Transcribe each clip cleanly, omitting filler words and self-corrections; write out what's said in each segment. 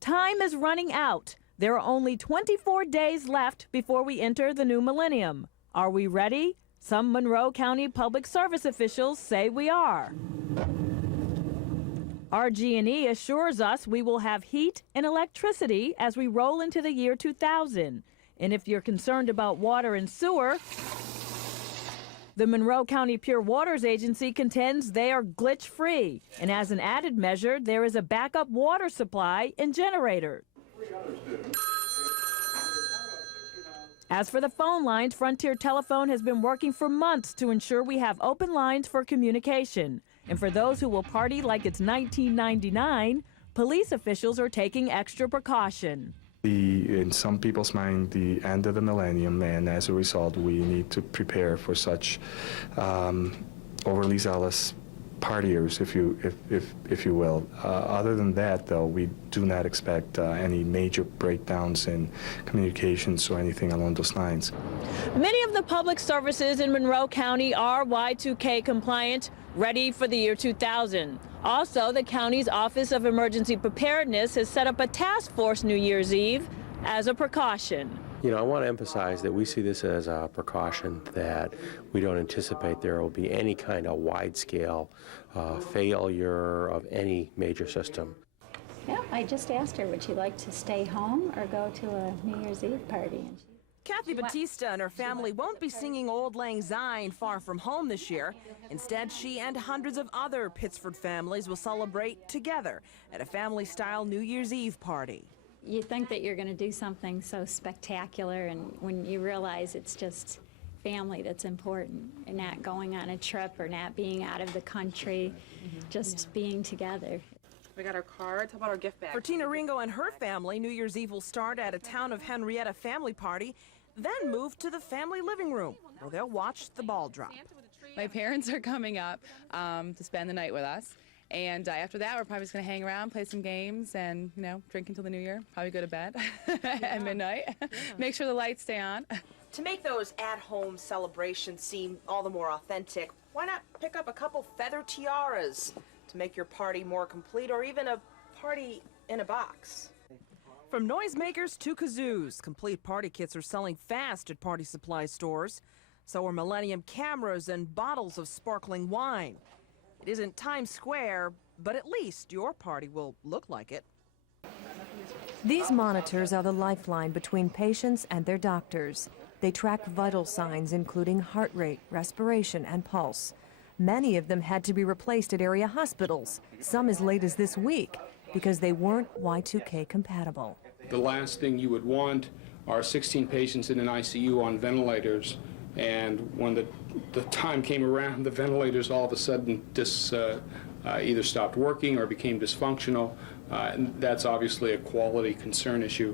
Time is running out. There are only 24 days left before we enter the new millennium. Are we ready? Some Monroe County public service officials say we are. RG&E assures us we will have heat and electricity as we roll into the year 2000. And if you're concerned about water and sewer, the Monroe County Pure Waters Agency contends they are glitch-free. And as an added measure, there is a backup water supply and generator. As for the phone lines, Frontier Telephone has been working for months to ensure we have open lines for communication. And for those who will party like it's 1999, police officials are taking extra precaution. In some people's mind, the end of the millennium, and as a result, we need to prepare for such overly zealous partiers, if you will. Other than that, though, we do not expect any major breakdowns in communications or anything along those lines. Many of the public services in Monroe County are Y2K compliant, ready for the year 2000. Also, the county's Office of Emergency Preparedness has set up a task force New Year's Eve as a precaution. You know, I want to emphasize that we see this as a precaution, that we don't anticipate there will be any kind of wide-scale failure of any major system. Yeah, I just asked her, would she like to stay home or go to a New Year's Eve party? And Kathy Batista and her family won't be singing Auld Lang Syne Far From Home this year. Instead, she and hundreds of other Pittsford families will celebrate together at a family-style New Year's Eve party. you think that you're going to do something so spectacular, and when you realize it's just family that's important, and not going on a trip or not being out of the country, just being together. We got our cards. How about our gift bag? For Tina Ringo and her family, New Year's Eve will start at a Town of Henrietta family party, then move to the family living room, where they'll watch the ball drop. My parents are coming up to spend the night with us. And after that, we're probably just going to hang around, play some games, and, you know, drink until the new year. Probably go to bed at midnight. Make sure the lights stay on. To make those at-home celebrations seem all the more authentic, why not pick up a couple feather tiaras to make your party more complete, or even a party in a box? From noisemakers to kazoos, complete party kits are selling fast at party supply stores. So are Millennium cameras and bottles of sparkling wine. It isn't Times Square, but at least your party will look like it. These monitors are the lifeline between patients and their doctors. They track vital signs, including heart rate, respiration, and pulse. Many of them had to be replaced at area hospitals, some as late as this week, because they weren't Y2K compatible. The last thing you would want are 16 patients in an ICU on ventilators, and when the time came around, the ventilators all of a sudden either stopped working or became dysfunctional. And that's obviously a quality concern issue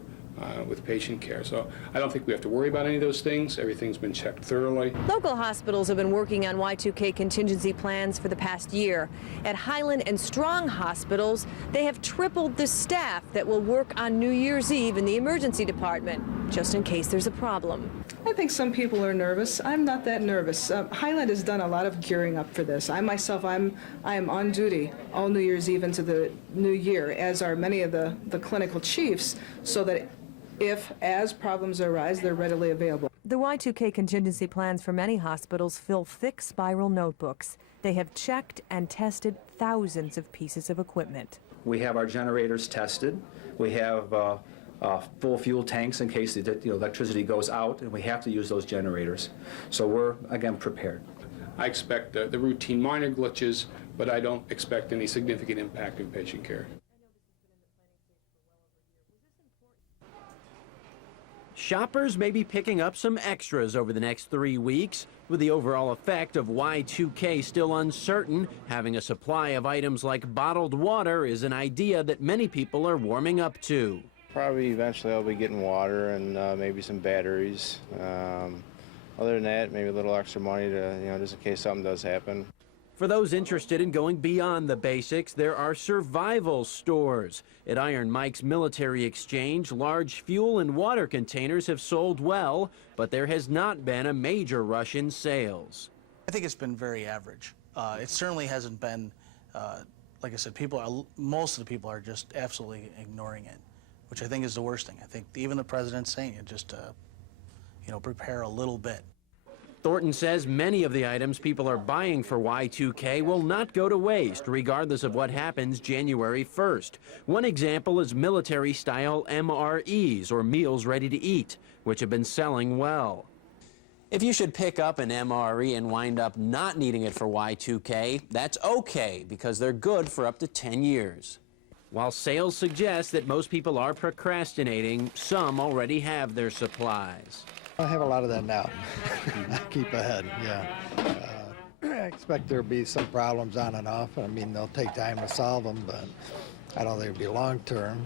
with patient care. So I don't think we have to worry about any of those things. Everything's been checked thoroughly. Local hospitals have been working on Y2K contingency plans for the past year. At Highland and Strong hospitals, they have tripled the staff that will work on New Year's Eve in the emergency department, just in case there's a problem. I think some people are nervous. I'm not that nervous. Highland has done a lot of gearing up for this. I myself, I am on duty all New Year's Eve into the new year, as are many of the clinical chiefs, so that as problems arise, they're readily available. The Y2K contingency plans for many hospitals fill thick spiral notebooks. They have checked and tested thousands of pieces of equipment. We have our generators tested. We have full fuel tanks in case the electricity goes out and we have to use those generators. So we're, again, prepared. I expect the routine minor glitches, but I don't expect any significant impact in patient care. Shoppers may be picking up some extras over the next 3 weeks. With the overall effect of Y2K still uncertain, having a supply of items like bottled water is an idea that many people are warming up to. Probably eventually I'll be getting water and maybe some batteries. Other than that, maybe a little extra money to, just in case something does happen. For those interested in going beyond the basics, there are survival stores. At Iron Mike's Military Exchange, large fuel and water containers have sold well, but there has not been a major rush in sales. I think it's been very average. It certainly hasn't been, like I said, most of the people are just absolutely ignoring it. which I think is the worst thing. I think even the president's saying it, just prepare a little bit. Thornton says many of the items people are buying for Y2K will not go to waste, regardless of what happens January 1st. One example is military-style MREs, or meals ready to eat, which have been selling well. If you should pick up an MRE and wind up not needing it for Y2K, that's okay, because they're good for up to 10 years. While sales suggest that most people are procrastinating, some already have their supplies. I have a lot of that now. I keep ahead, yeah. I expect there'll be some problems on and off. I mean, they'll take time to solve them, but I don't think it'll be long term.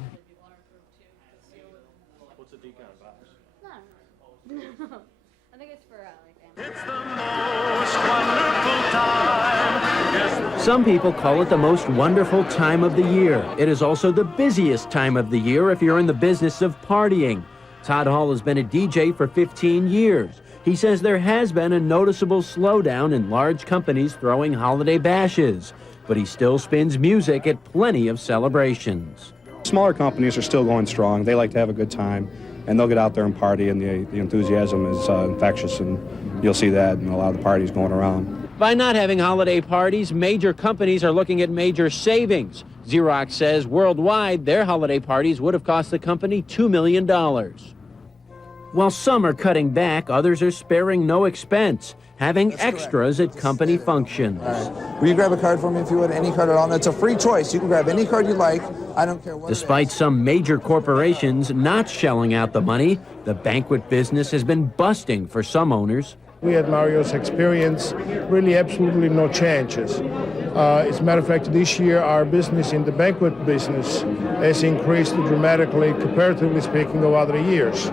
What's a decon box? No. I think it's for It's the most wonderful time. Some people call it the most wonderful time of the year. It is also the busiest time of the year if you're in the business of partying. Todd Hall has been a DJ for 15 years. He says there has been a noticeable slowdown in large companies throwing holiday bashes, but he still spins music at plenty of celebrations. Smaller companies are still going strong. They like to have a good time, and they'll get out there and party, and the enthusiasm is infectious, and you'll see that in a lot of the parties going around. By not having holiday parties, major companies are looking at major savings. Xerox says worldwide, their holiday parties would have cost the company $2 million. While some are cutting back, others are sparing no expense, having extras at company functions. Will you grab a card for me if you would? Any card at all? And it's a free choice. You can grab any card you like. I don't care what. Despite some major corporations not shelling out the money, the banquet business has been busting for some owners. We at Mario's experience really absolutely no changes. As a matter of fact, this year our business in the banquet business has increased dramatically, comparatively speaking, of other years.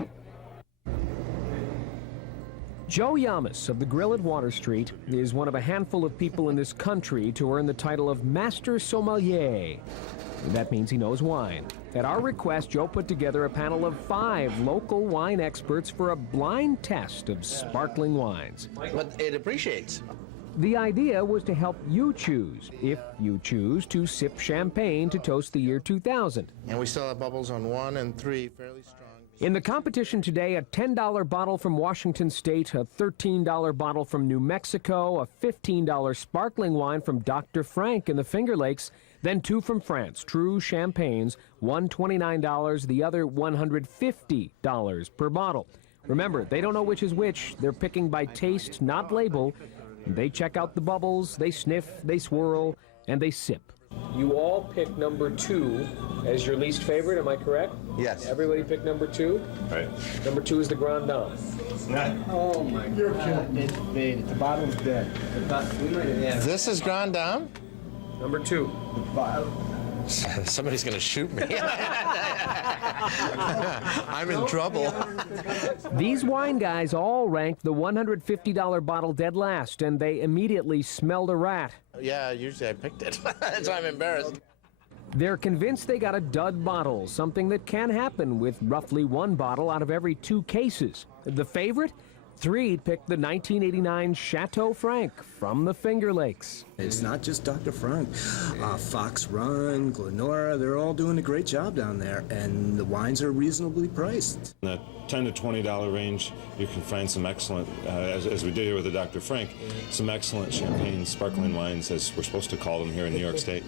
Joe Yamas of the Grill at Water Street is one of a handful of people in this country to earn the title of Master Sommelier. That means he knows wine. At our request, Joe put together a panel of 5 local wine experts for a blind test of sparkling wines. But it appreciates. The idea was to help you choose, if you choose, to sip champagne to toast the year 2000. And we still have bubbles on 1 and 3, fairly strong. In the competition today, a $10 bottle from Washington State, a $13 bottle from New Mexico, a $15 sparkling wine from Dr. Frank in the Finger Lakes, then 2 from France, true champagnes, one $29, the other $150 per bottle. Remember, they don't know which is which. They're picking by taste, not label. They check out the bubbles, they sniff, they swirl, and they sip. You all picked number 2 as your least favorite, am I correct? Yes. Everybody picked number 2? Right. Number 2 is the Grand Dame. Oh my God, it's faded. The bottle's dead. This is Grand Dame? Number 2. Somebody's going to shoot me. I'm in trouble. These wine guys all ranked the $150 bottle dead last, and they immediately smelled a rat. Yeah, usually I picked it. So I'm embarrassed. They're convinced they got a dud bottle, something that can happen with roughly 1 bottle out of every 2 cases. The favorite? 3 picked the 1989 Chateau Frank from the Finger Lakes. It's not just Dr. Frank. Fox Run, Glenora, they're all doing a great job down there, and the wines are reasonably priced. In the $10 to $20 range, you can find some excellent, as we did here with the Dr. Frank, some excellent champagne, sparkling wines, as we're supposed to call them here in New York State.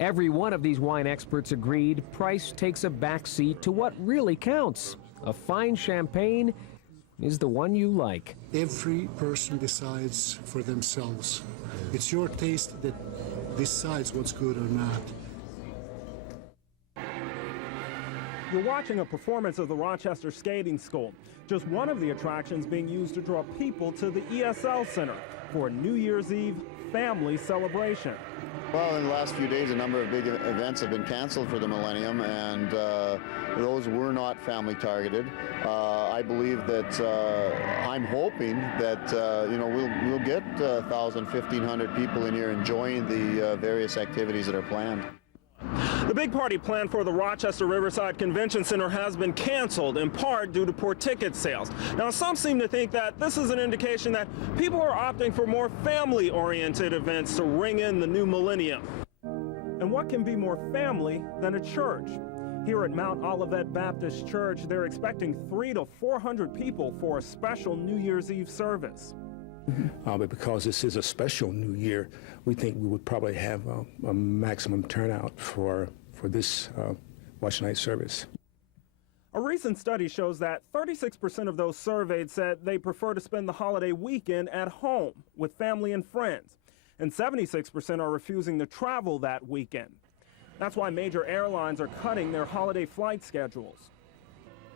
Every one of these wine experts agreed price takes a backseat to what really counts. A fine champagne is the one you like. Every person decides for themselves. It's your taste that decides what's good or not. You're watching a performance of the Rochester Skating School, just one of the attractions being used to draw people to the ESL Center for a New Year's Eve family celebration. Well, in the last few days, a number of big events have been canceled for the Millennium, and those were not family targeted. I believe that I'm hoping that we'll get 1,000, 1,500 people in here enjoying the various activities that are planned. The big party planned for the Rochester Riverside Convention Center has been canceled, in part due to poor ticket sales. Now, some seem to think that this is an indication that people are opting for more family-oriented events to ring in the new millennium. And what can be more family than a church? Here at Mount Olivet Baptist Church, they're expecting 300 to 400 people for a special New Year's Eve service. But because this is a special New Year, we think we would probably have a maximum turnout for this watch night service. A recent study shows that 36% of those surveyed said they prefer to spend the holiday weekend at home with family and friends, and 76% are refusing to travel that weekend. That's why major airlines are cutting their holiday flight schedules.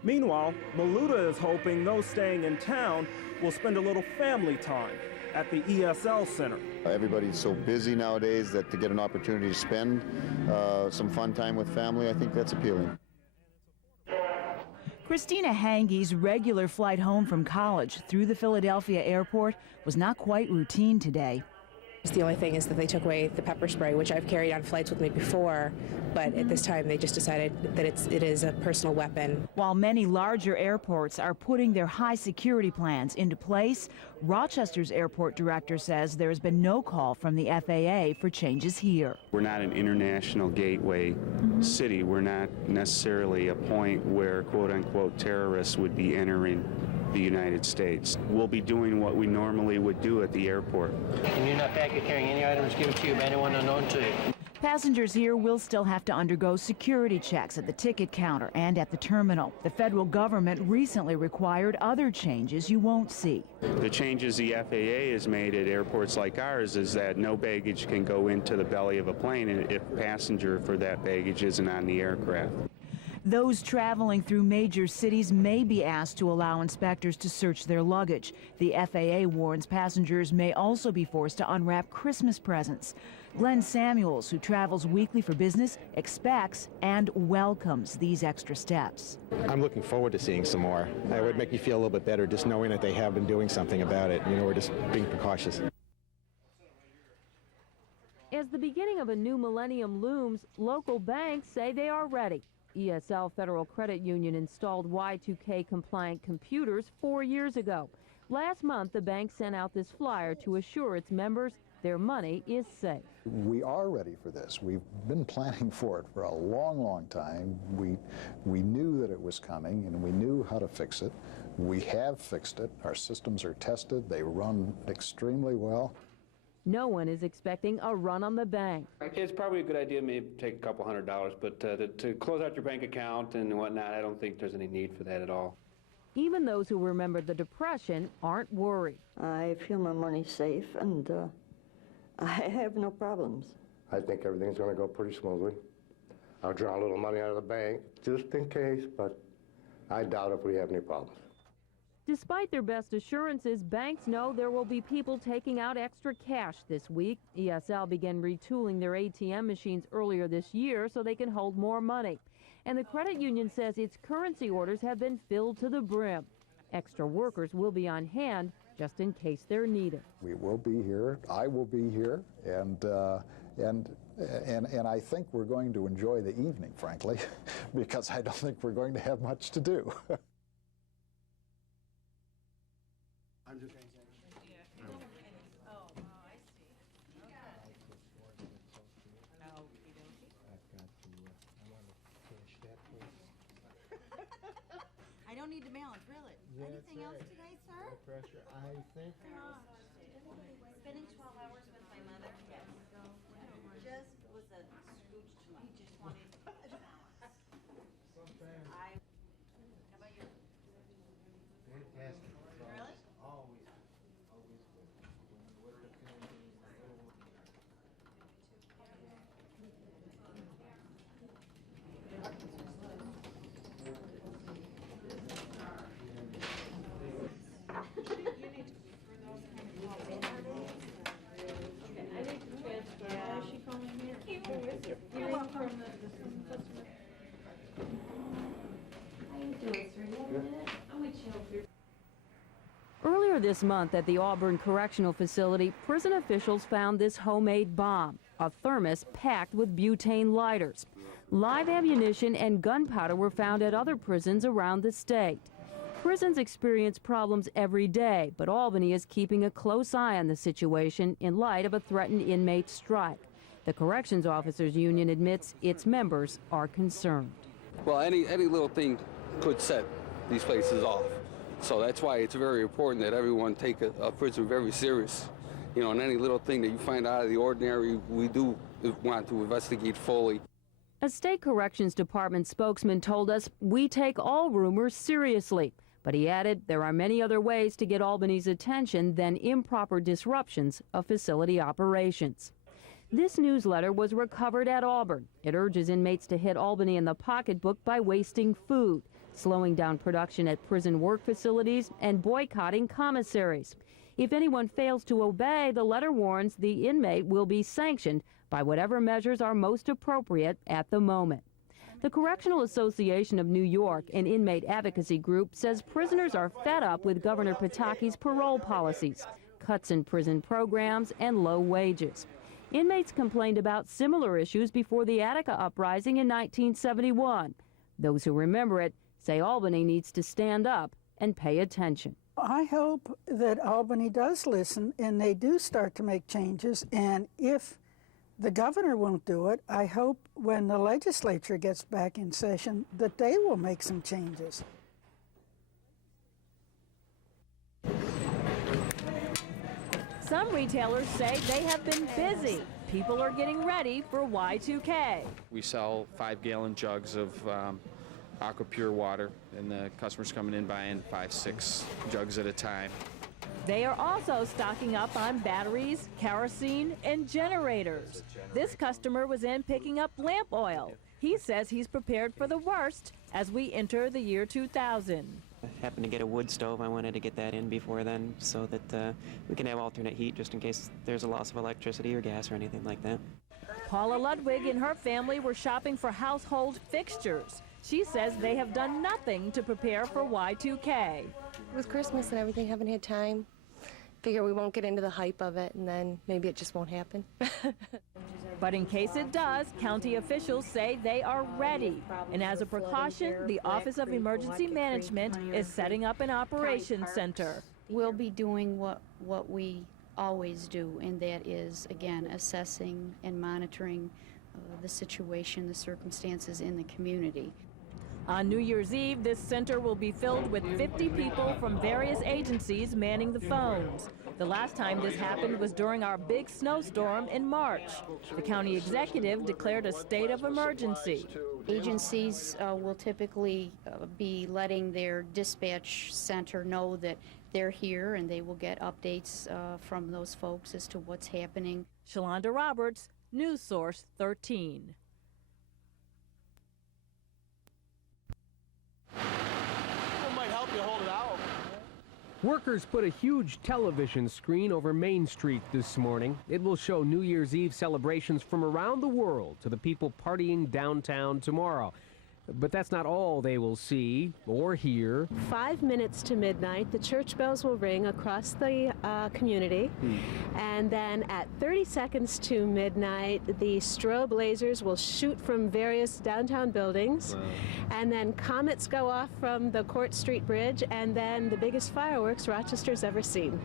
Meanwhile, Maluda is hoping those staying in town will spend a little family time at the ESL Center. Everybody's so busy nowadays that to get an opportunity to spend some fun time with family, I think that's appealing. Christina Hange's regular flight home from college through the Philadelphia airport was not quite routine today. The only thing is that they took away the pepper spray, which I've carried on flights with me before, but at this time they just decided that it is a personal weapon. While many larger airports are putting their high security plans into place, Rochester's airport director says there has been no call from the FAA for changes here. We're not an international gateway city. We're not necessarily a point where quote-unquote terrorists would be entering the United States. We'll be doing what we normally would do at the airport. And you're not back here carrying any items given to you by anyone unknown to you? Passengers here will still have to undergo security checks at the ticket counter and at the terminal. The federal government recently required other changes you won't see. The changes the FAA has made at airports like ours is that no baggage can go into the belly of a plane if passenger for that baggage isn't on the aircraft. Those traveling through major cities may be asked to allow inspectors to search their luggage. The FAA warns passengers may also be forced to unwrap Christmas presents. Glenn Samuels, who travels weekly for business, expects and welcomes these extra steps. I'm looking forward to seeing some more. It would make me feel a little bit better just knowing that they have been doing something about it. You know, we're just being precautious. As the beginning of a new millennium looms, local banks say they are ready. ESL Federal Credit Union installed Y2K compliant computers 4 years ago. Last month, the bank sent out this flyer to assure its members their money is safe. We are ready for this. We've been planning for it for a long, long time. We knew that it was coming and we knew how to fix it. We have fixed it. Our systems are tested. They run extremely well. No one is expecting a run on the bank. It's probably a good idea maybe take a couple $100, but to close out your bank account and whatnot, I don't think there's any need for that at all. Even those who remember the Depression aren't worried. I feel my money's safe and I have no problems. I think everything's going to go pretty smoothly. I'll draw a little money out of the bank just in case, but I doubt if we have any problems. Despite their best assurances, banks know there will be people taking out extra cash this week. ESL began retooling their ATM machines earlier this year so they can hold more money. And the credit union says its currency orders have been filled to the brim. Extra workers will be on hand just in case they're needed. We will be here. I will be here, and I think we're going to enjoy the evening, frankly, because I don't think we're going to have much to do. I'm just I don't need to mail it, really. Yeah, anything else today, sir? No pressure. I think. Spending 12 hours with my mother? Yes. Just was a scooch too much. He just wanted to balance. How about you? Fantastic. Really? Always. Earlier this month at the Auburn Correctional Facility, prison officials found this homemade bomb, a thermos packed with butane lighters. Live ammunition and gunpowder were found at other prisons around the state. Prisons experience problems every day, but Albany is keeping a close eye on the situation in light of a threatened inmate strike. The Corrections Officers Union admits its members are concerned. Well, any little thing could set these places off. So that's why it's very important that everyone take a prison very serious. You know, and any little thing that you find out of the ordinary, we do want to investigate fully. A state corrections department spokesman told us, "We take all rumors seriously." But he added there are many other ways to get Albany's attention than improper disruptions of facility operations. This newsletter was recovered at Auburn. It urges inmates to hit Albany in the pocketbook by wasting food, slowing down production at prison work facilities, and boycotting commissaries. If anyone fails to obey, the letter warns the inmate will be sanctioned by whatever measures are most appropriate at the moment. The Correctional Association of New York, an inmate advocacy group, says prisoners are fed up with Governor Pataki's parole policies, cuts in prison programs, and low wages. Inmates complained about similar issues before the Attica uprising in 1971. Those who remember it say Albany needs to stand up and pay attention. I hope that Albany does listen and they do start to make changes, and if the governor won't do it, I hope when the legislature gets back in session that they will make some changes. Some retailers say they have been busy. People are getting ready for Y2K. We sell 5-gallon jugs of aqua pure water, and the customers coming in buying 5-6 jugs at a time. They are also stocking up on batteries, kerosene, and generators. This customer was in picking up lamp oil. He says he's prepared for the worst as we enter the year 2000. I happened to get a wood stove. I wanted to get that in before then so that we can have alternate heat just in case there's a loss of electricity or gas or anything like that. Paula Ludwig and her family were shopping for household fixtures. She says they have done nothing to prepare for Y2K. With Christmas and everything, haven't had time. Figure we won't get into the hype of it, and then maybe it just won't happen. But in case it does, county officials say they are ready. And as a precaution, the Office of Emergency Management is setting up an operations center. We'll be doing what we always do, and that is, again, assessing and monitoring the situation, the circumstances in the community. On New Year's Eve, this center will be filled with 50 people from various agencies manning the phones. The last time this happened was during our big snowstorm in March. The county executive declared a state of emergency. Agencies will typically be letting their dispatch center know that they're here, and they will get updates from those folks as to what's happening. Shalonda Roberts, News Source 13. Workers put a huge television screen over Main Street this morning. It will show New Year's Eve celebrations from around the world to the people partying downtown tomorrow. But that's not all they will see or hear. 5 minutes to midnight, the church bells will ring across the community. And then at 30 seconds to midnight, the strobe lasers will shoot from various downtown buildings. Wow. And then comets go off from the Court Street Bridge, and then the biggest fireworks Rochester's ever seen.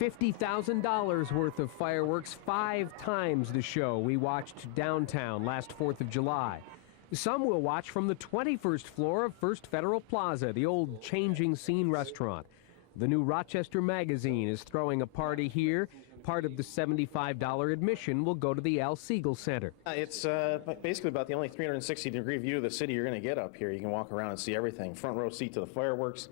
$50,000 worth of fireworks, 5 times the show we watched downtown last 4th of July. Some will watch from the 21st floor of First Federal Plaza, the old Changing Scene restaurant. The new Rochester Magazine is throwing a party here. Part of the $75 admission will go to the Al Siegel Center. It's basically about the only 360-degree view of the city you're going to get up here. You can walk around and see everything. Front row seat to the fireworks.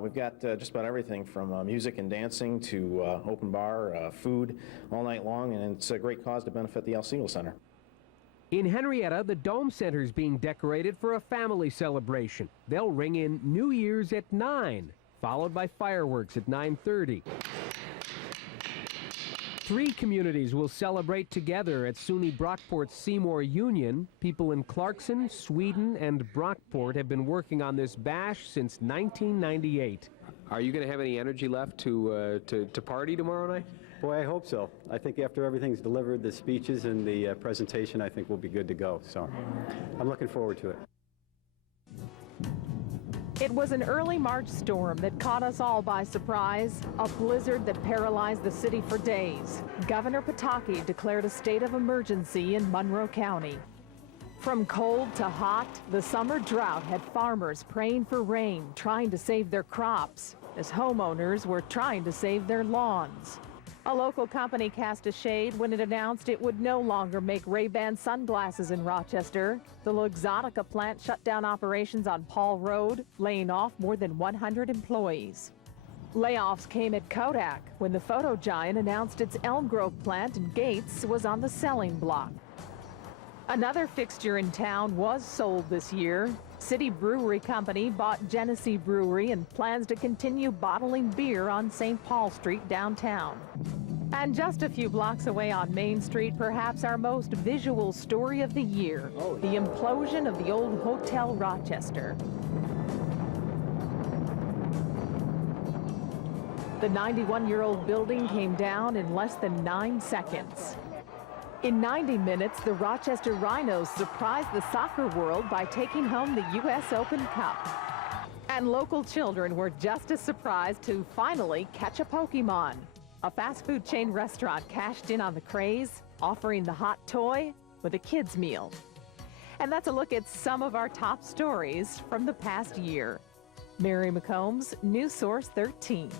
We've got just about everything from music and dancing to open bar, food all night long, and it's a great cause to benefit the Al Siegel Center. In Henrietta, the Dome Center is being decorated for a family celebration. They'll ring in New Year's at 9, followed by fireworks at 9:30. 3 communities will celebrate together at SUNY Brockport's Seymour Union. People in Clarkson, Sweden, and Brockport have been working on this bash since 1998. Are you going to have any energy left to party tomorrow night? Boy, I hope so. I think after everything's delivered, the speeches and the presentation, I think we'll be good to go. So I'm looking forward to it. It was an early March storm that caught us all by surprise, a blizzard that paralyzed the city for days. Governor Pataki declared a state of emergency in Monroe County. From cold to hot, the summer drought had farmers praying for rain, trying to save their crops, as homeowners were trying to save their lawns. A local company cast a shade when it announced it would no longer make Ray-Ban sunglasses in Rochester. The Luxottica plant shut down operations on Paul Road, laying off more than 100 employees. Layoffs came at Kodak when the photo giant announced its Elm Grove plant in Gates was on the selling block. Another fixture in town was sold this year. City Brewery Company bought Genesee Brewery and plans to continue bottling beer on St. Paul Street downtown. And just a few blocks away on Main Street, perhaps our most visual story of the year, the implosion of the old Hotel Rochester. The 91-year-old building came down in less than 9 seconds. In 90 minutes, the Rochester Rhinos surprised the soccer world by taking home the U.S. Open Cup. And local children were just as surprised to finally catch a Pokemon. A fast food chain restaurant cashed in on the craze, offering the hot toy with a kids' meal. And that's a look at some of our top stories from the past year. Mary McCombs, News Source 13.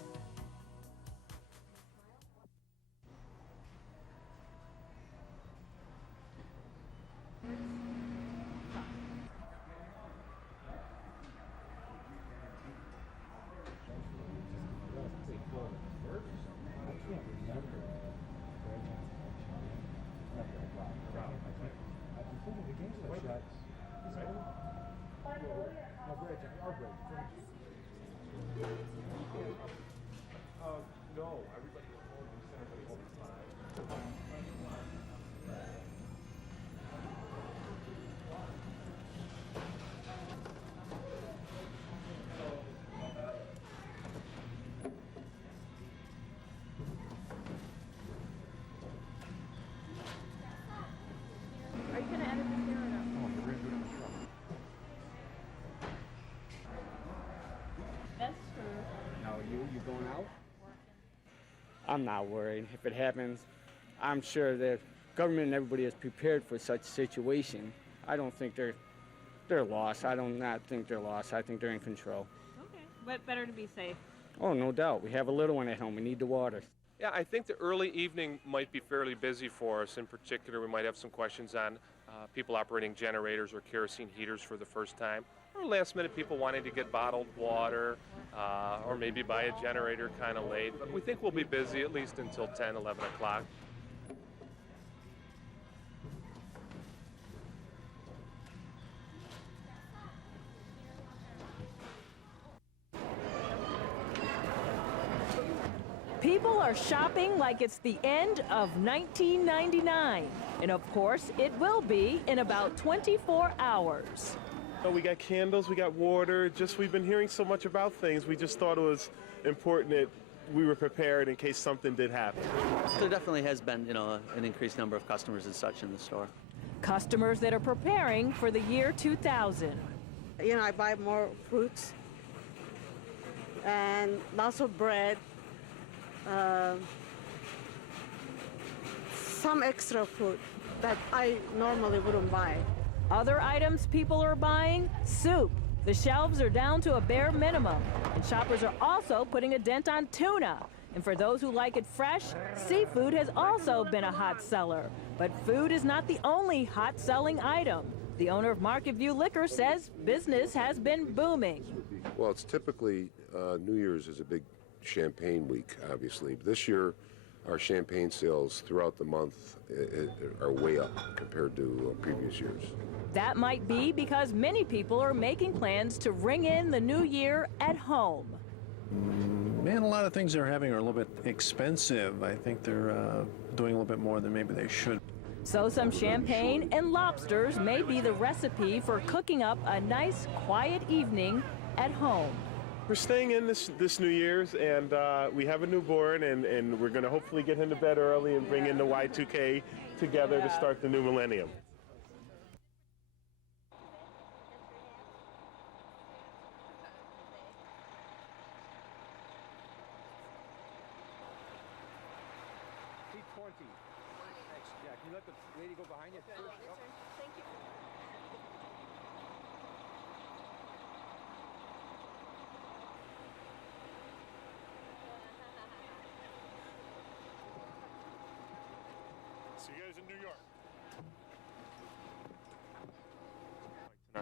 Going out? I'm not worried. If it happens, I'm sure the government and everybody is prepared for such situation. I don't think they're lost. I do not think they're lost. I think they're in control. Okay, but better to be safe. Oh, no doubt. We have a little one at home. We need the water. Yeah, I think the early evening might be fairly busy for us. In particular, we might have some questions on people operating generators or kerosene heaters for the first time, or last minute people wanting to get bottled water, or maybe buy a generator kind of late. But we think we'll be busy at least until 10, 11 o'clock. People are shopping like it's the end of 1999. And of course, it will be in about 24 hours. Oh, we got candles, we got water. We've been hearing so much about things. We just thought it was important that we were prepared in case something did happen. There definitely has been, an increased number of customers and such in the store. Customers that are preparing for the year 2000. I buy more fruits and lots of bread, some extra food that I normally wouldn't buy. Other items people are buying? Soup. The shelves are down to a bare minimum. And shoppers are also putting a dent on tuna. And for those who like it fresh, seafood has also been a hot seller. But food is not the only hot selling item. The owner of Marketview Liquor says business has been booming. Well, it's typically New Year's is a big champagne week, obviously. This year, our champagne sales throughout the month are way up compared to previous years. That might be because many people are making plans to ring in the new year at home. Man, a lot of things they're having are a little bit expensive. I think they're doing a little bit more than maybe they should. So some champagne and lobsters may be the recipe for cooking up a nice, quiet evening at home. We're staying in this New Year's, and we have a newborn, and we're going to hopefully get him to bed early and bring in the Y2K together to start the new millennium. T20. Thanks, Jack. Can you let the lady go behind you first? Thank you. New York.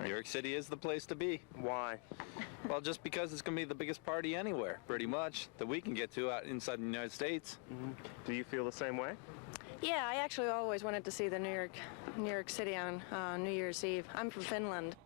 New York City is the place to be. Why? Well, just because it's going to be the biggest party anywhere, pretty much, that we can get to out inside the United States. Do you feel the same way? Yeah, I actually always wanted to see the New York City on New Year's Eve. I'm from Finland.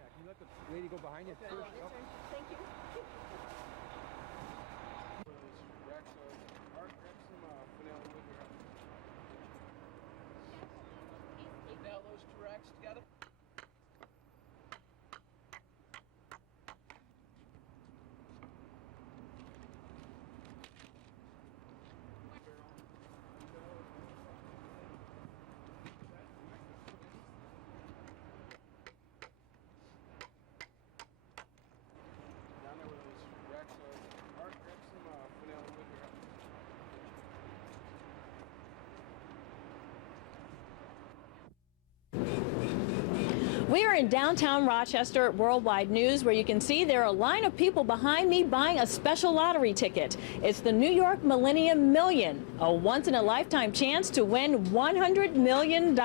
Can you let the lady go behind you first? Thank you. Now those two racks together. We are in downtown Rochester at Worldwide News, where you can see there are a line of people behind me buying a special lottery ticket. It's the New York Millennium Million, a once-in-a-lifetime chance to win $100 million.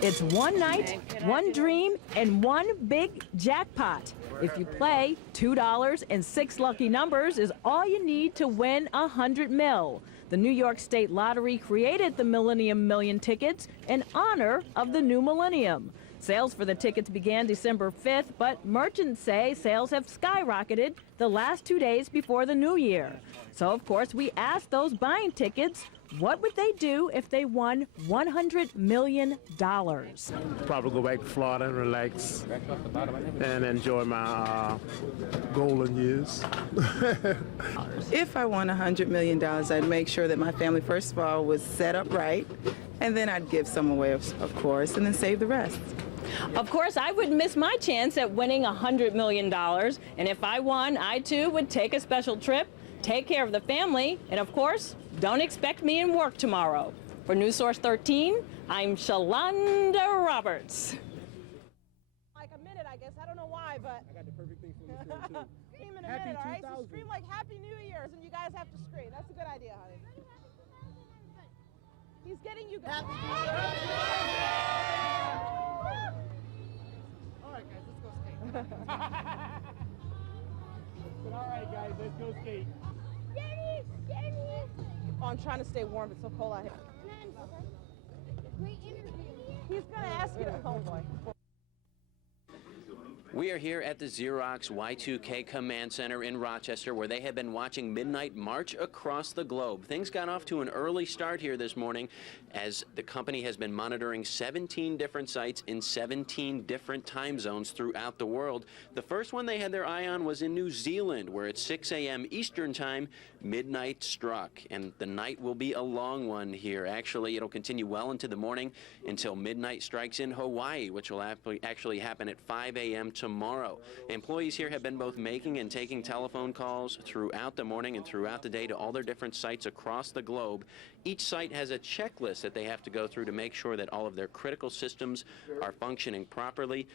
It's one night, one dream, and one big jackpot. If you play, $2 and 6 lucky numbers is all you need to win $100 million. The New York State Lottery created the Millennium Million tickets in honor of the new millennium. Sales for the tickets began December 5th, but merchants say sales have skyrocketed the last 2 days before the new year. So, of course, we asked those buying tickets, what would they do if they won $100 million? Probably go back to Florida and relax and enjoy my golden years. If I won $100 million, I'd make sure that my family, first of all, was set up right, and then I'd give some away, of course, and then save the rest. Of course, I wouldn't miss my chance at winning $100 million. And if I won, I too would take a special trip, take care of the family, and of course, don't expect me in work tomorrow. For News Source 13, I'm Shalonda Roberts. Like a minute, I guess. I don't know why, but... I got the perfect thing for you to scream, too. Scream in a minute, all right? So scream like Happy New Year's, and you guys have to scream. That's a good idea, honey. He's getting you guys. Happy New Year! All right, guys, let's go skate. All right, guys, let's go skate. Oh, I'm trying to stay warm. It's so cold out here. Great interview. He's going to ask you to homeboy. We are here at the Xerox Y2K Command Center in Rochester, where they have been watching midnight march across the globe. Things got off to an early start here this morning, as the company has been monitoring 17 different sites in 17 different time zones throughout the world. The first one they had their eye on was in New Zealand, where at 6 a.m. Eastern Time, midnight struck. And the night will be a long one here. Actually, it'll continue well into the morning until midnight strikes in Hawaii, which will actually happen at 5 a.m. tomorrow. Employees here have been both making and taking telephone calls throughout the morning and throughout the day to all their different sites across the globe. Each site has a checklist that they have to go through to make sure that all of their critical systems are functioning properly.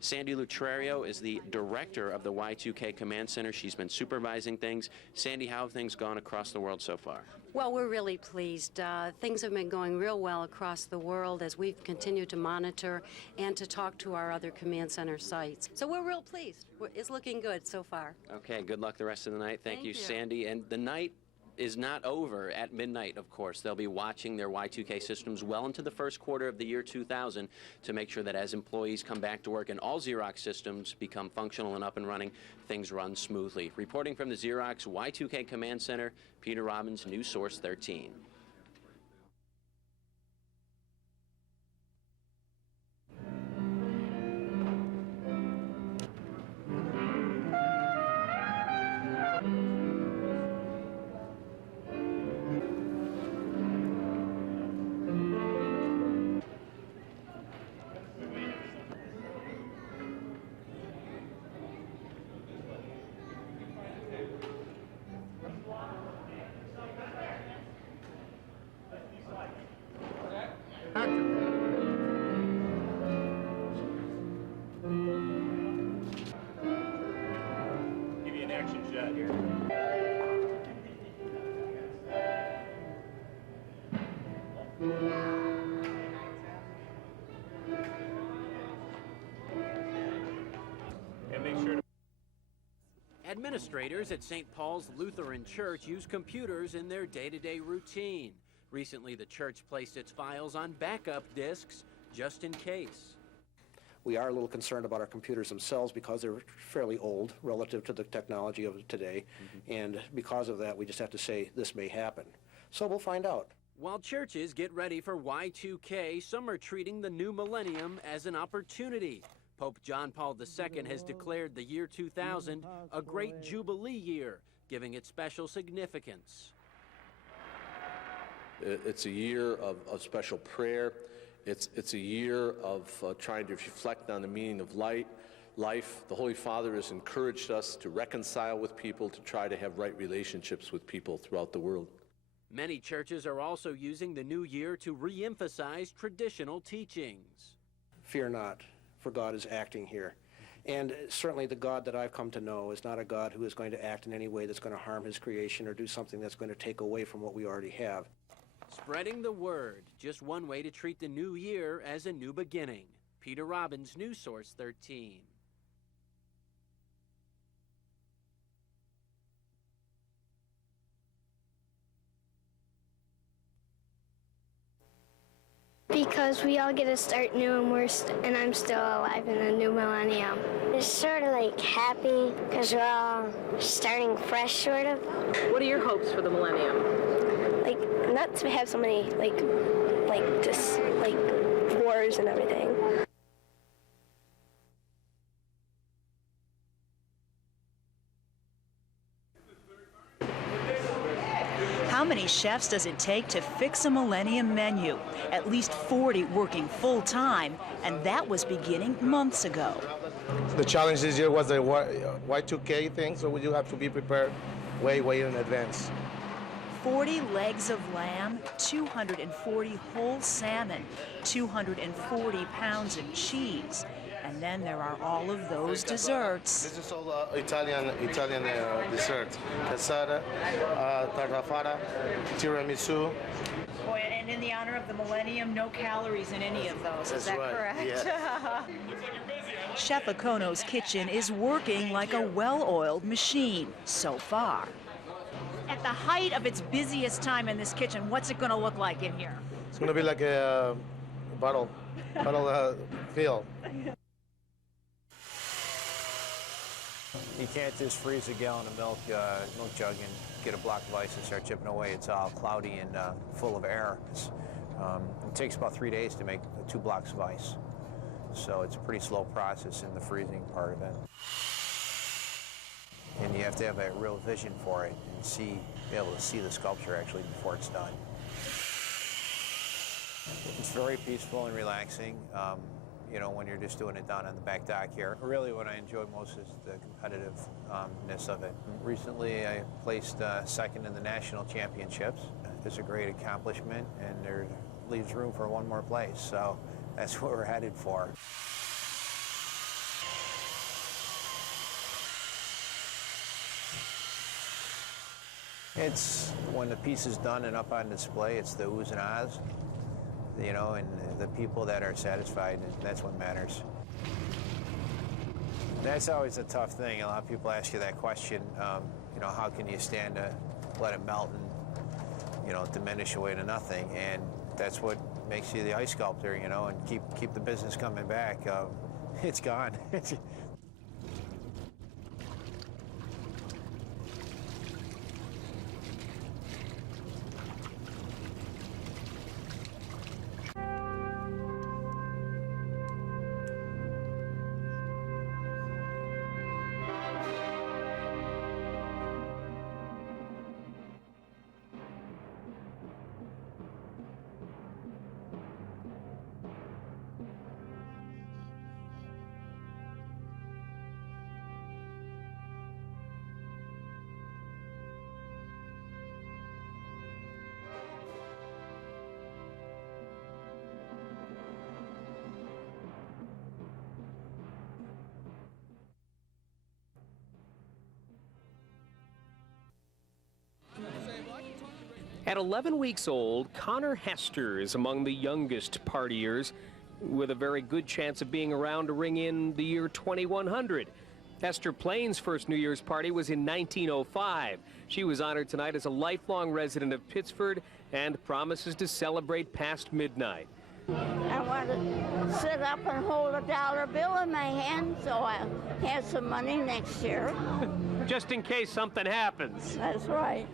Sandy Lutrario is the director of the Y2K Command Center. She's been supervising things. Sandy, how have things gone across the world so far? Well, we're really pleased. Things have been going real well across the world as we've continued to monitor and to talk to our other command center sites. So we're real pleased. It's looking good so far. Okay, good luck the rest of the night. Thank you, Sandy. And the night is not over at midnight, of course. They'll be watching their Y2K systems well into the first quarter of the year 2000 to make sure that as employees come back to work and all Xerox systems become functional and up and running, things run smoothly. Reporting from the Xerox Y2K Command Center, Peter Robbins, News Source 13. out here. And make sure to Administrators at St. Paul's Lutheran Church use computers in their day-to-day routine. Recently, the church placed its files on backup disks just in case. We are a little concerned about our computers themselves because they're fairly old relative to the technology of today, and because of that, we just have to say this may happen. So we'll find out. While churches get ready for Y2K, some are treating the new millennium as an opportunity. Pope John Paul II has declared the year 2000 a great Jubilee year, giving it special significance. It's a year of special prayer. It's a year of trying to reflect on the meaning of life. The Holy Father has encouraged us to reconcile with people, to try to have right relationships with people throughout the world. Many churches are also using the new year to re-emphasize traditional teachings. Fear not, for God is acting here. And certainly the God that I've come to know is not a God who is going to act in any way that's going to harm his creation or do something that's going to take away from what we already have. Spreading the word, just one way to treat the new year as a new beginning. Peter Robbins, News Source 13. Because we all get to start new and I'm still alive in the new millennium. It's sort of like happy because we're all starting fresh, sort of. What are your hopes for the millennium? Like, not to have so many, like wars and everything. How many chefs does it take to fix a millennium menu? At least 40 working full-time, and that was beginning months ago. The challenge this year was the Y2K thing, so you have to be prepared way in advance. 40 legs of lamb, 240 whole salmon, 240 pounds of cheese, and then there are all of those desserts. This is all Italian desserts: cassata, tartafara, tiramisu. Boy, and in the honor of the millennium, no calories in any of those. Is that correct? Yeah. Chef Okono's kitchen is working like a well-oiled machine so far. At the height of its busiest time in this kitchen, what's it going to look like in here? It's going to be like a bottle fill. You can't just freeze a gallon of milk jug and get a block of ice and start chipping away. It's all cloudy and full of air. It takes about 3 days to make 2 blocks of ice. So it's a pretty slow process in the freezing part of it. And you have to have a real vision for it and be able to see the sculpture actually before it's done. It's very peaceful and relaxing, you know, when you're just doing it down on the back dock here. Really what I enjoy most is the competitiveness of it. Recently I placed second in the national championships. It's a great accomplishment and there leaves room for one more place, so that's what we're headed for. It's when the piece is done and up on display, it's the oohs and ahs, you know, and the people that are satisfied, that's what matters. That's always a tough thing. A lot of people ask you that question, you know, how can you stand to let it melt and, you know, diminish away to nothing? And that's what makes you the ice sculptor, you know, and keep the business coming back. It's gone. At 11 weeks old, Connor Hester is among the youngest partiers, with a very good chance of being around to ring in the year 2100. Hester Plain's first New Year's party was in 1905. She was honored tonight as a lifelong resident of Pittsford and promises to celebrate past midnight. I want to sit up and hold a dollar bill in my hand so I'll have some money next year. Just in case something happens. That's right.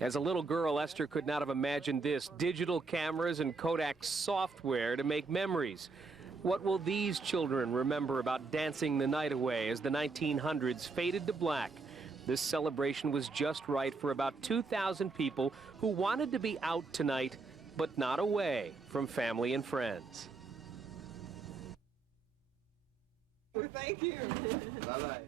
As a little girl, Esther could not have imagined this: digital cameras and Kodak software to make memories. What will these children remember about dancing the night away as the 1900s faded to black? This celebration was just right for about 2,000 people who wanted to be out tonight, but not away from family and friends. Thank you. Bye-bye.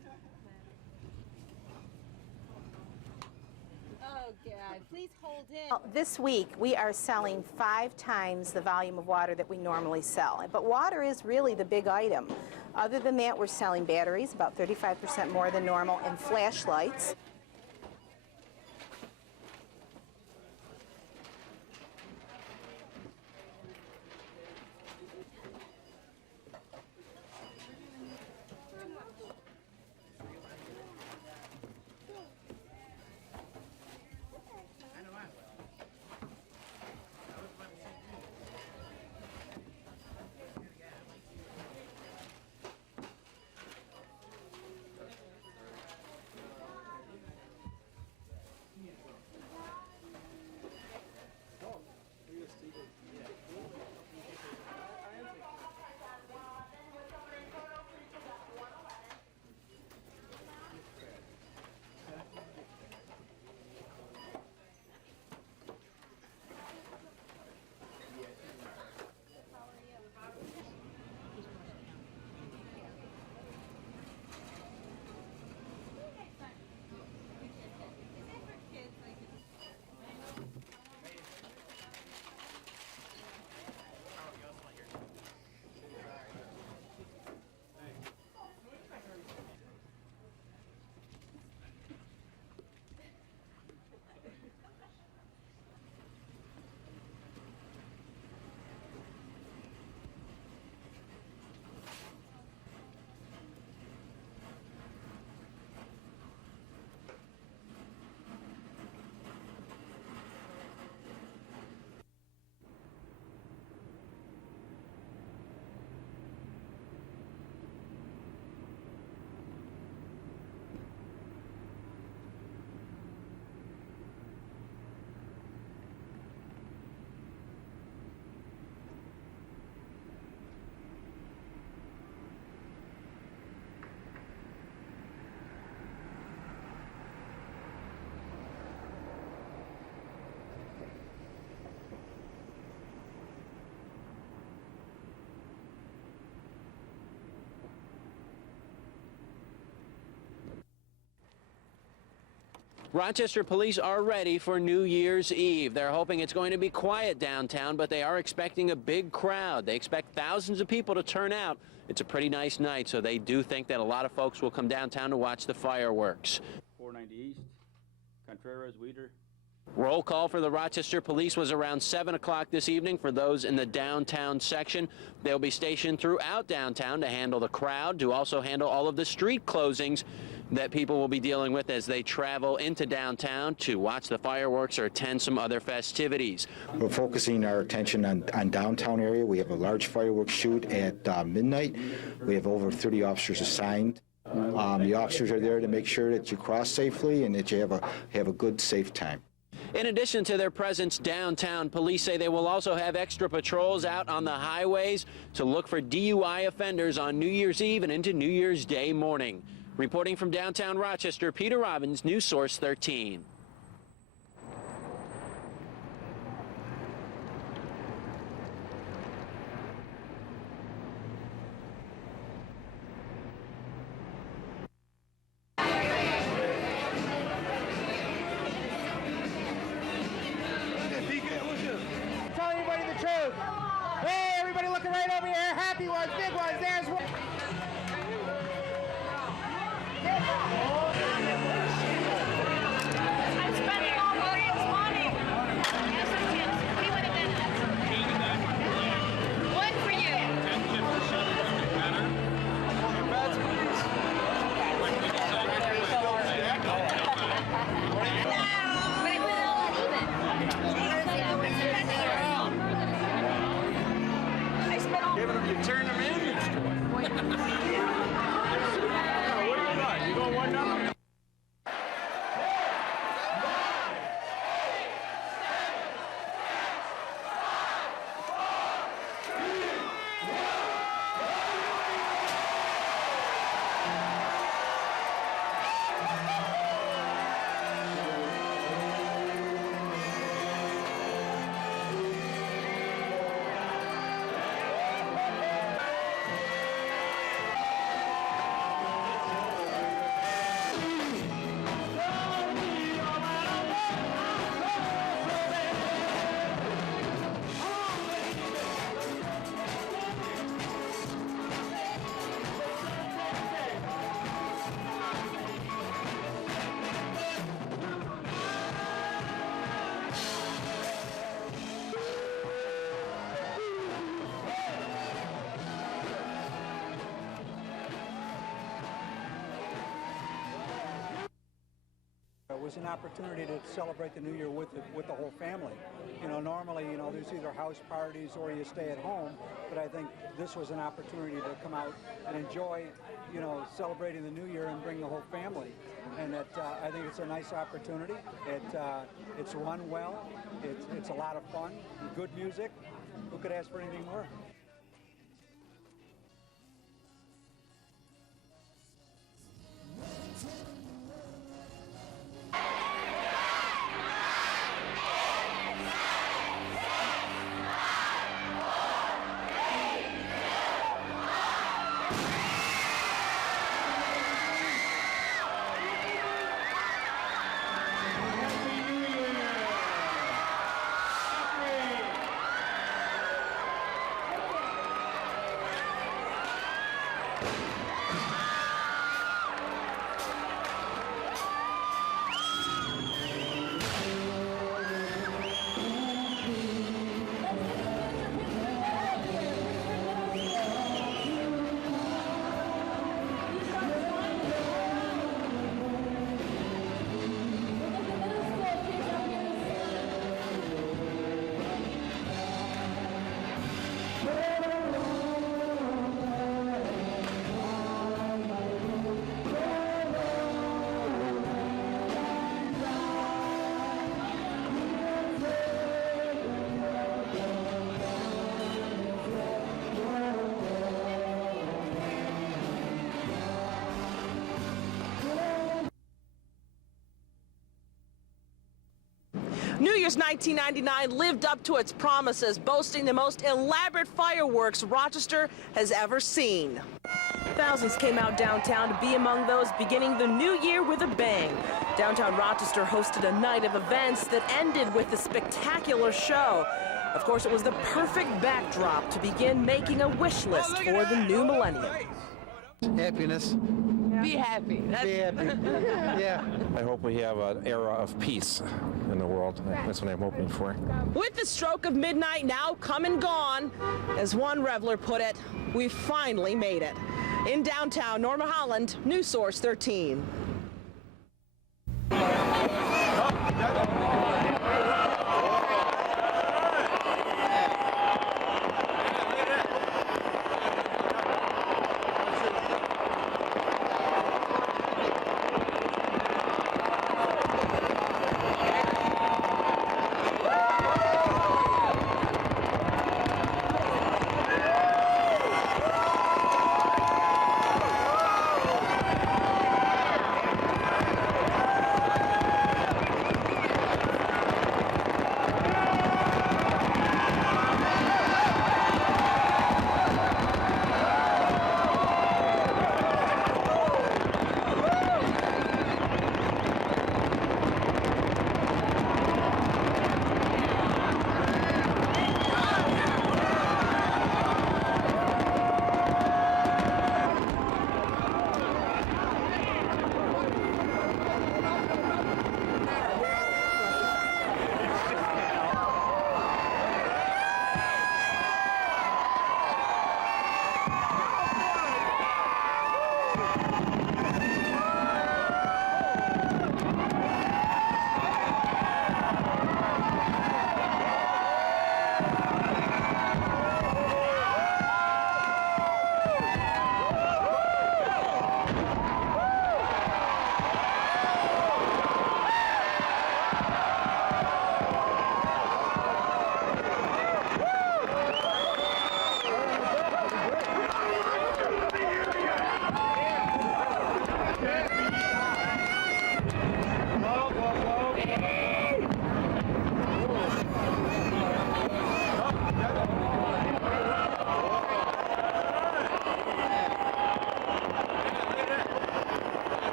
Oh, God. Please hold in. This week, we are selling 5 times the volume of water that we normally sell. But water is really the big item. Other than that, we're selling batteries, about 35% more than normal, and flashlights. Rochester police are ready for New Year's Eve. They're hoping it's going to be quiet downtown, but they are expecting a big crowd. They expect thousands of people to turn out. It's a pretty nice night, so they do think that a lot of folks will come downtown to watch the fireworks. 490 East, Contreras, Weeder. Roll call for the Rochester police was around 7 o'clock this evening for those in the downtown section. They'll be stationed throughout downtown to handle the crowd, to also handle all of the street closings that people will be dealing with as they travel into downtown to watch the fireworks or attend some other festivities. We're focusing our attention on downtown area. We have a large fireworks shoot at midnight. We have over 30 officers assigned. The officers are there to make sure that you cross safely and that you have a good, safe time. In addition to their presence downtown, police say they will also have extra patrols out on the highways to look for DUI offenders on New Year's Eve and into New Year's Day morning. Reporting from downtown Rochester, Peter Robbins, News Source 13. Tell everybody the truth. Hey, everybody looking right over here. Happy ones, big ones. There's one. was an opportunity to celebrate the New Year with the whole family. You know, normally, you know, there's either house parties or you stay at home, but I think this was an opportunity to come out and enjoy, you know, celebrating the New Year and bring the whole family. And I think it's a nice opportunity. It's run well. It's a lot of fun, good music. Who could ask for anything more? New Year's 1999 lived up to its promises, boasting the most elaborate fireworks Rochester has ever seen. Thousands came out downtown to be among those beginning the new year with a bang. Downtown Rochester hosted a night of events that ended with a spectacular show. Of course, it was the perfect backdrop to begin making a wish list for the new millennium. Happiness. Be happy. Be happy. Yeah. I hope we have an era of peace in the world. That's what I'm hoping for. With the stroke of midnight now come and gone, as one reveler put it, we finally made it. In downtown Norma Holland, News Source 13.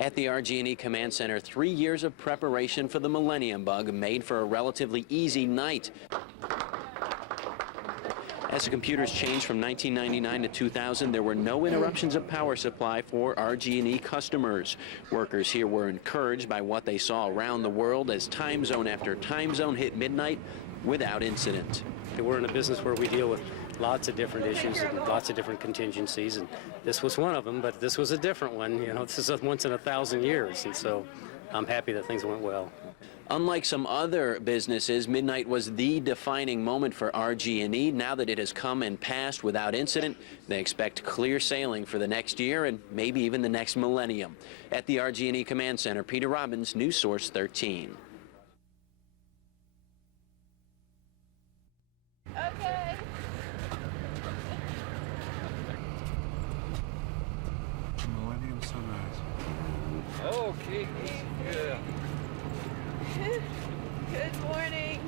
At the RG&E Command Center, 3 years of preparation for the Millennium Bug made for a relatively easy night. As the computers changed from 1999 to 2000, there were no interruptions of power supply for RG&E customers. Workers here were encouraged by what they saw around the world as time zone after time zone hit midnight without incident. We're in a business where we deal with lots of different issues and lots of different contingencies, and this was one of them, but this was a different one. You know, this is a once in 1,000 years, and so I'm happy that things went well. Unlike some other businesses, midnight was the defining moment for RG&E. Now that it has come and passed without incident, they expect clear sailing for the next year and maybe even the next millennium. At the RG&E Command Center, Peter Robbins, News Source 13. Okay. Millennium Sunrise. Okay. Yeah. Good morning.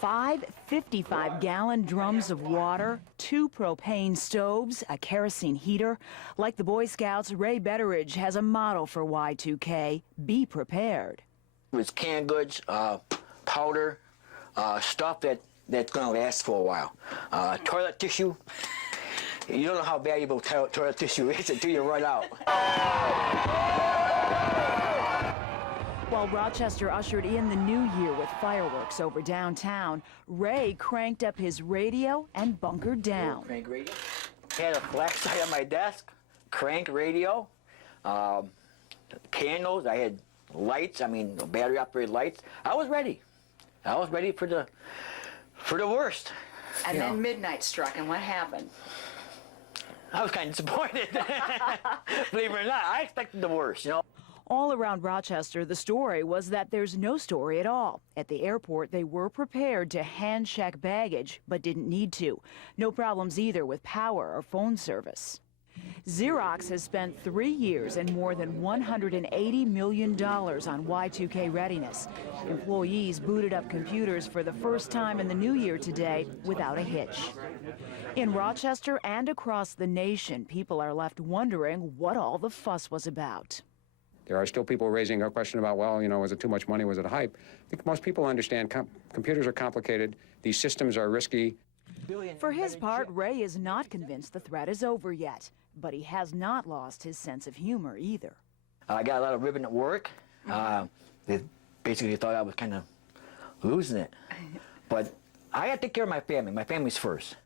Five 55-gallon drums of water, 2 propane stoves, a kerosene heater. Like the Boy Scouts, Ray Betteridge has a motto for Y2K: be prepared. It's canned goods, powder, stuff that's going to last for a while. Toilet tissue. You don't know how valuable toilet tissue is until you run out. While Rochester ushered in the new year with fireworks over downtown, Ray cranked up his radio and bunkered down. Crank radio. Had a flashlight on my desk, crank radio, candles. I had lights. Battery-operated lights. I was ready. I was ready for the worst. And then midnight struck, and what happened? I was kind of disappointed. Believe it or not, I expected the worst. All around Rochester, the story was that there's no story at all. At the airport, they were prepared to hand check baggage, but didn't need to. No problems either with power or phone service. Xerox has spent 3 years and more than $180 million on Y2K readiness. Employees booted up computers for the first time in the new year today without a hitch. In Rochester and across the nation, people are left wondering what all the fuss was about. There are still people raising a question about, well, was it too much money? Was it a hype? I think most people understand computers are complicated. These systems are risky. For his part, Ray is not convinced the threat is over yet, but he has not lost his sense of humor either. I got a lot of ribbon at work. They basically thought I was kind of losing it. But I got to take care of my family. My family's first.